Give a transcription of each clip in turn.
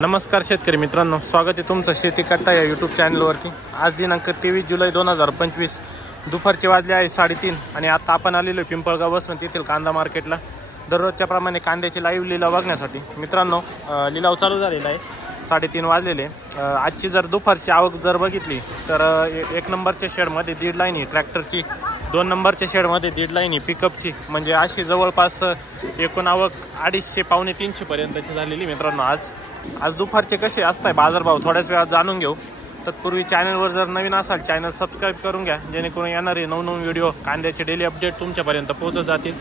नमस्कार शेतकरी मित्रांनो, स्वागत आहे तुमचं शेती कट्टा या यूट्यूब चॅनलवरती। आज दिनांक 23 जुलै 2025 दुपारचे वाजले आहे 3:30 आणि आता आपण आलेलो पिंपळगाव वसमत येथील कांदा मार्केटला दररोजच्या प्रमाणे कांद्याची लाईव्ह लिलाव बघण्यासाठी। मित्रांनो, लिलाव चालू झालेला आहे, 3:30 वाजलेले। आजची जर दुपारची आवक जर बघितली तर 1 नंबरच्या शेडमध्ये 1.5 लाईन आहे ट्रॅक्टरची, 2 नंबरच्या शेडमध्ये 1.5 लाईन आहे पिकअपची, म्हणजे अशी जवळपास एकूण आवक 250-300 पर्यंतची झालेली। मित्रांनो, आज दुपारचे कसे असताय बाजारभाव थोड्याच वेळात जाणून घेऊ। तत्पूर्वी चॅनलवर जर नवीन असाल चॅनल सबस्क्राईब करून घ्या, जेणेकरून येणारे नवनवीन व्हिडिओ कांद्याचे डेली अपडेट तुमच्यापर्यंत पोहोचत जातील।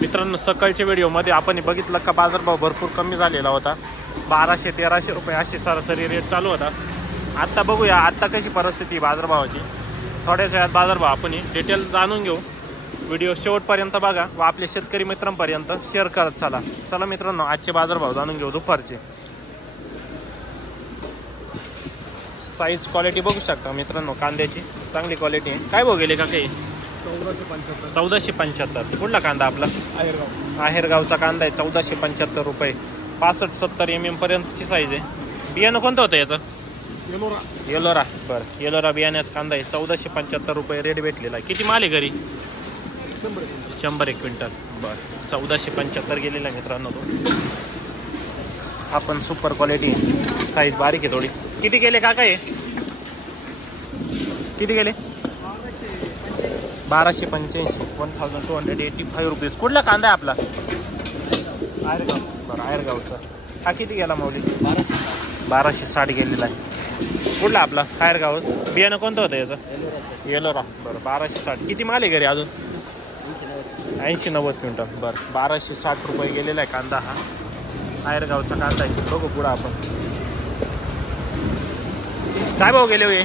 मित्रांनो, सकाळच्या व्हिडिओमध्ये आपण बघितलं का बाजारभाव भरपूर कमी झालेला होता, 1200-1300 रुपये अशी सरासरी रेट चालू होता। आत्ता बघूया आत्ता कशी परिस्थिती बाजारभावाची, थोड्याच वेळात बाजारभाव आपण डिटेल जाणून घेऊ। व्हिडिओ शेवटपर्यंत बघा व आपल्या शेतकरी मित्रांपर्यंत शेअर करत चला मित्रांनो, आजचे बाजारभाव जाणून घेऊ दुपारचे। साईज क्वालिटी बघू शकता मित्रांनो, कांद्याची चांगली क्वालिटी आहे। काय भाव गेले का काही? 1475। कुठला कांदा आपला? आहेरगावचा कांदा आहे, 1475 रुपये, 65-70 mm पर्यंतची साईज आहे। बियाणं कोणतं होतं याचं? येलोरा। बरं, येलोरा बियाण्याचा कांदा आहे, 1475 रुपये रेट भेटलेला आहे। किती माल आहे घरी? 100 क्विंटल। बरं, 1475 गेलेला आहे मित्रांनो तो। आपण सुपर क्वालिटी, साईज बारीक आहे थोडी। किती गेले काका हे? किती गेले? 1285, 1285 रुपीज। कुठला कांदा आहे आपला? आहेरगाव। बरं, आहेरगावचा। हा किती गेला माऊली? 1260 गेलेला आहे। कुठला आपला? आहेरगाव। बियाणं कोणतं होतं याचं? येलोरा। बरं, 1260। किती माल आहे घरी अजून? 80-90 क्विंटल। बरं, 1260 रुपये गेलेला आहे कांदा हा, आहेरगावचा कांदा आहे। बघू पुढं आपण काय भाव गेले होय?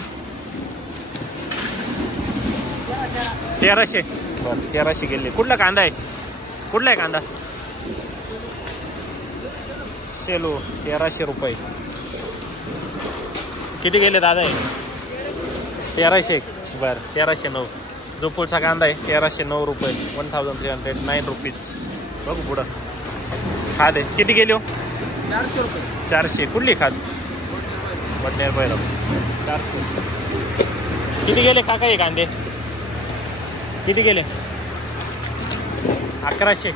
1300। बरं, 1300 गेले। कुठला कांदा आहे? कुठला आहे कांदा? सेलो, 1300 रुपये। किती गेले दादा हे? 1300। बरं, 1309। जो पुढचा कांदा आहे 1309 रुपये, 1309 रुपीज। बघू पुढं खाद आहे, किती गेले हो? 400 रुपये। 400। कुठली खाद? वडनेर भैरव, 400। किती गेले काका हे कांदे? किती गेले? 1100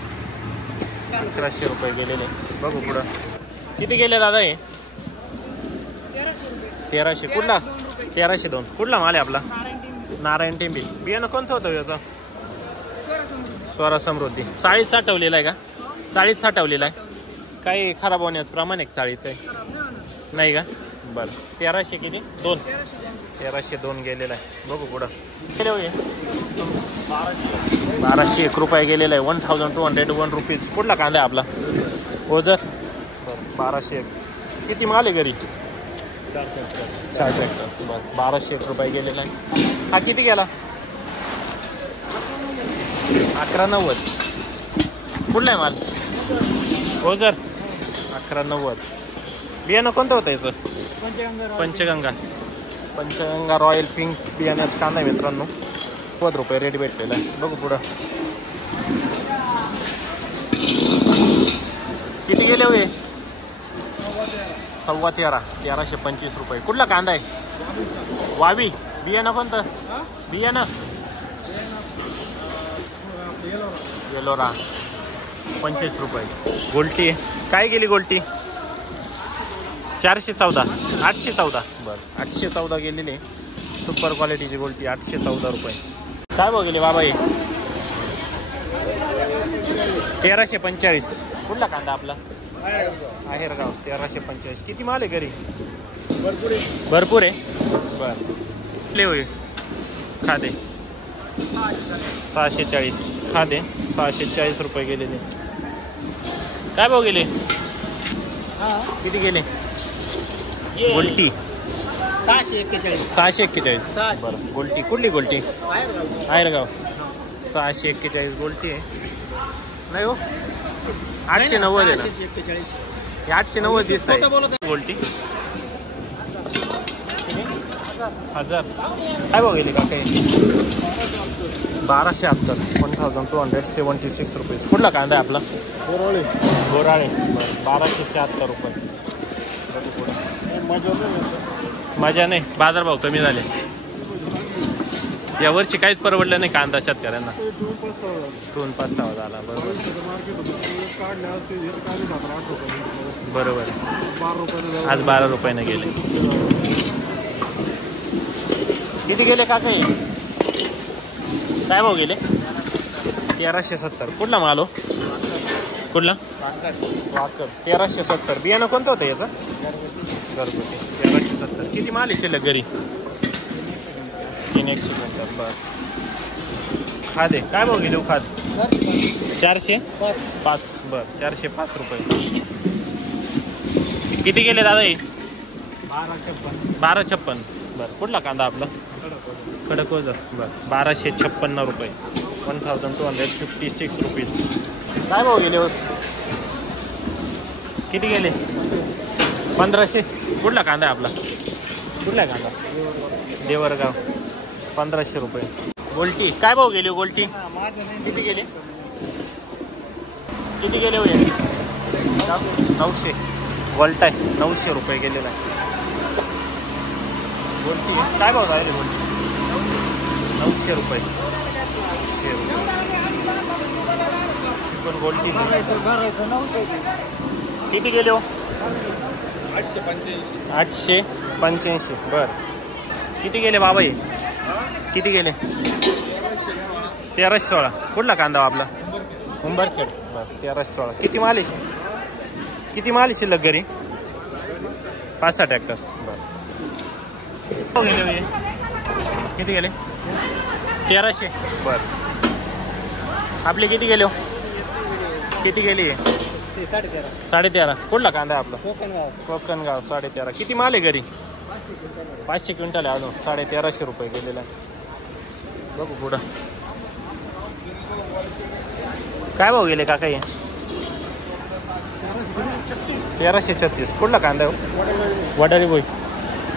रुपये गेलेले। बघू पुढं किती गेले दादा हे? 1300। कुठला? 1302। कुठला माल आहे आपला? नारायण टेंबी। बियाणं कोणतं होतं याचं? स्वरा समृद्धी। 40 साठवलेला आहे का? 40 साठवलेला आहे। काही खराब होण्याचं प्रमाण आहे 40 काही नाही का? बरं, 1300 किती? 2। 1302 गेलेला आहे। बघू पुढं गेले होय 1201 रुपये गेलेला आहे, 1201 रुपीज। कुठला कांदा आहे आपला? ओझर। बरं, 1201। किती माल आहे घरी? 4 ट्रॅक्टर। बरं, 1201 रुपये गेलेला आहे। हा किती गेला? 1190। कुठला आहे माल? ओझर, 1190। बियाणं कोणतं होतं याचं? पंचगंगा रॉयल पिंक बियाण्याचं कांदा आहे मित्रांनो, 90 रुपये रेट भेटलेला आहे। बघू पुढं किती गेले होय? 13.25, 1325 रुपये। कुठला कांदा आहे? वावी। बियाणं कोणतं? बियाणं येलोरा, 25 रुपये। गोल्टी काय गेली गोल्टी? 414, 814। बरं, 814 गेलेली सुपर क्वालिटीची गोल्टी, 814 रुपये। काय भाव गेले बाबा हे? 1345। कुठला कांदा आपला? आहेरगाव, 1345। किती माल आहे घरी? भरपूर आहे। बरं, कुठले होय खादे? 640। खादे 640 रुपये गेलेले। काय भाव गेले? किती गेले? गोल्टी 641। बरं, गोल्टी कुठली गोल्टी? आहेरगाव, 641 गोल्टी आहे। नाही हो, 890 आहे ना? 890 दिसत आहे गोल्टी। 1000। काय भाव गेले का काही? 1270, 1276 रुपये। कुठला कांदा आहे आपला? बोराळे। 1276 रुपये। मजा नाही, बाजारभाव कमी झाले या वर्षी. काहीच परवडलं नाही कांदा शेतकऱ्यांना. टून पस्तावा झाला. बरोबर बरोबर. आज 12 रुपयाने गेले. किती गेले काका? काय भाव गेले? 1370. कुठला माल हो? कुठला? 1370. बियाणं कोणतं होतं याचं? घरगुती. 1370. किती माल आहे शिल्लक घरी? 3 150. बरं. खादे काय भाव गेले खाद? 405. बरं 405 रुपये. किती गेले दादा हे? 1256. बरं. कुठला कांदा आपला? खडक वजर. बरं 1256 रुपये. 1256 रुपीज. काय भाव गेले हो? किती गेले? 1500. कुठला कांदा आहे आपला? कुठला कांदा? देवरगाव. 1500 रुपये. गोल्टी काय भाव गेली? गोल्टी किती गेले? किती गेले हो? 900. गोल्ट आहे 900 रुपये गेलेला आहे. गोल्टी काय भाव राहिले? गोल्टी 900 रुपये. 900 रुपये. पण गोल्टी किती गेले हो? 885. बरं. किती गेले बाबा हे? किती गेले? 1316. कुठला कांदा आपला? उंबरखेड. बरं 1316. किती माल आहे? किती माल आहे शिल्लक घरी? 5-6 ट्रॅक्टर. बरं गेले. किती गेले? 1300. बरं. आपले किती गेले हो? किती गेली? 13.5. कुठला कांदा आहे आपला? कोकणगाव. 13.5. किती माल आहे घरी? 500 क्विंटल आहे अजून. 1350 रुपये गेलेला आहे. बघू पुढं काय भाव गेले काका हे? 1336. कुठला कांदा आहे? वडाळी बोई.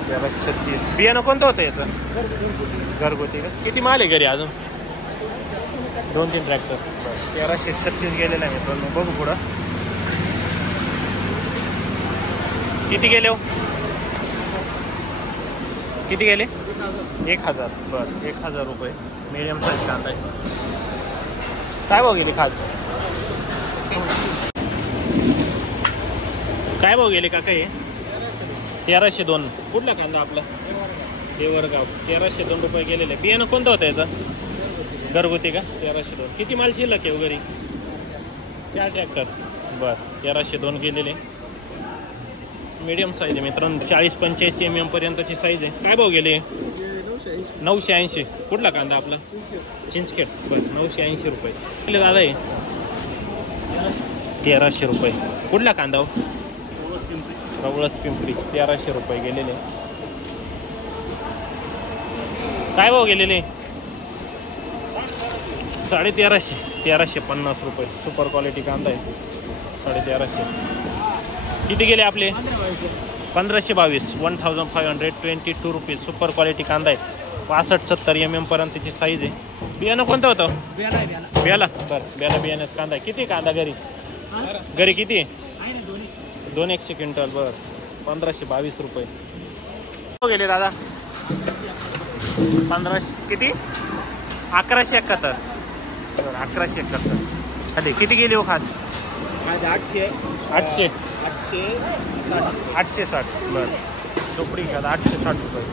1336. बियाणं कोणतं होतं याचं? घरगुती का? किती माल आहे घरी अजून? 2-3 ट्रॅक्टर. 1336 गेलेला आहे मित्रांनो. बघू पुढं किती गेले हो? किती गेले? 1000. बरं 1000 रुपये. मीडियम साईज कांदा आहे. काय भाव गेले खाद? काय भाव गेले काका हे? 1302. कुठला कांदा आपला? देवरगाव. 1302 रुपये गेलेले. बियाणं कोणतं होतं याचं? घरगुती का? 1302. किती माल शिल्लक आहे घरी? 4 ट्रॅक्टर. बरं 1302 गेलेले. मीडियम साईज आहे मित्रांनो. 40-85 mm पर्यंतची साईज आहे. काय भाव गेले? 980. कुठला कांदा आपला? चिंचखेड. बरं 980 रुपये. किती दादा आहे? 1300 रुपये. कुठला कांदा हो? रवळस पिंपरी. 1300 रुपये गेलेले. काय भाव गेलेले? 1350. 1350 रुपये. सुपर क्वालिटी कांदा आहे. 1350. किती गेले आपले? 1522. 1522 रुपीज. सुपर क्वालिटी कांदा आहे. 65-70 mm पर्यंतची साईज आहे. बियाणं कोणतं होतं? बेला. बरं बेला बियाण्याचं कांदा आहे. किती कांदा घरी? घरी किती? 200 क्विंटल. बरं 1522 रुपये गेले दादा. 1500. किती? 1171. बरं 1171. खाली किती गेले हो खाद? 800. 860. बरं चोपडी खाद 860 रुपये.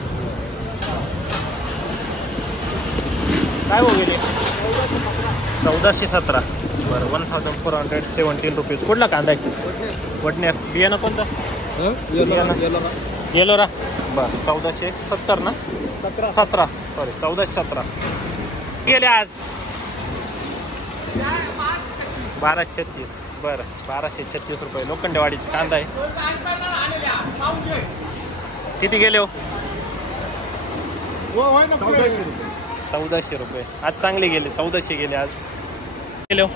काय हो गेले? 1417. बरं 1417 रुपीज. कुठला कांदा आहे? वडनेर. बियाणं कोणतं? येलोरा. बरं 1470 ना? 17. सॉरी 1417 गेले आज. 1236. बरं 1236 रुपये. लोखंडेवाडीचा कांदा आहे. किती गेले हो? 1400 रुपये. आज चांगले गेले. 1400 गेले आज. गेले हो?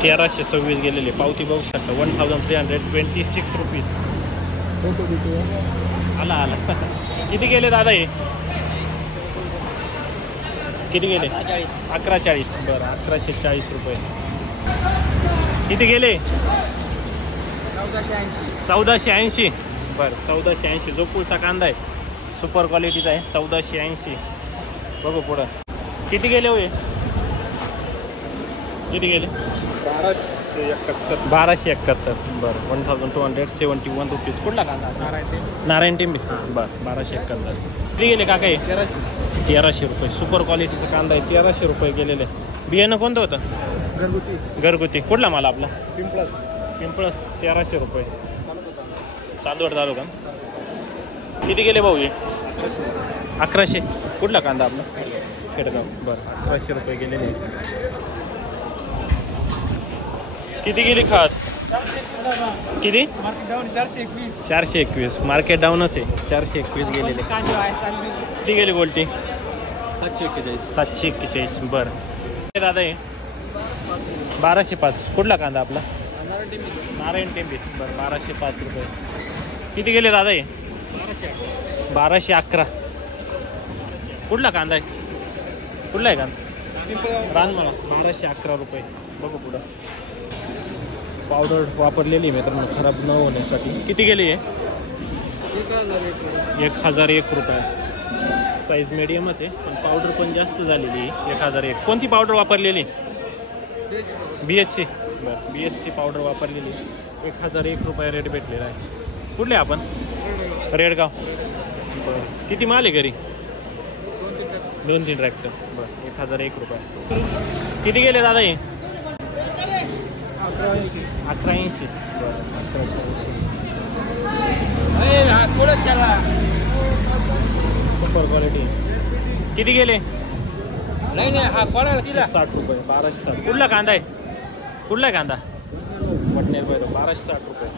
1326 गेलेले. पावती बघू शकता. 1326 रुपीज. आला. किती गेले दादा हे? किती गेले? 1140. बरं 1140 रुपये. किती गेले? 1480. बरं 1480 जो पुढचा कांदा आहे सुपर क्वालिटीचा आहे 1480. बघू पुढं किती गेले होय किती गेले 1271. बरं 1271 रुपीज. कुठला कांदा नारायण टेंबे. बरं 1271. किती गेले काका हे 1300 रुपये. सुपर क्वालिटीचा कांदा आहे 1300 रुपये गेलेले. बियाणं कोणतं होतं घरगुती. कुठला माल आपला पिंपळस 1300 रुपये. चांदवड तालुका. किती गेले भाऊ हे 1100. कुठला कांदा आपला खेडगाव. बरं 1100 रुपये गेलेले. किती गेली खात किती 421. मार्केट डाऊनच आहे 421 गेलेले. किती गेली गोल्टी 741. बरं दादा हे 1205. कुठला कांदा आपला नारायण टेंबे. बरं 1205 रुपये. किती गेले दादा हे 1211. कुठला कांदा आहे कुठला आहे कांदा रानमाळा 1211 रुपये. बघू पुढं पावडर वापरलेली मित्रांनो खराब न होण्यासाठी. किती गेली आहे 1001 रुपये. साईज मिडियमच आहे पण पावडर पण जास्त झालेली आहे 1001. कोणती पावडर वापरलेली BHC. बरं BHC पावडर वापरलेली 1001 रुपये रेट भेटलेला आहे. कुठले आपण रेडगाव. बरं किती माल आहे घरी 2-3 ट्रॅक्टर. बरं 1001 रुपये. किती गेले दादा हे 1180. बरं 1180. Super quality. किती गेले 60 रुपये 1260. कुठला कांदा आहे कुठला कांदा 1260 रुपये.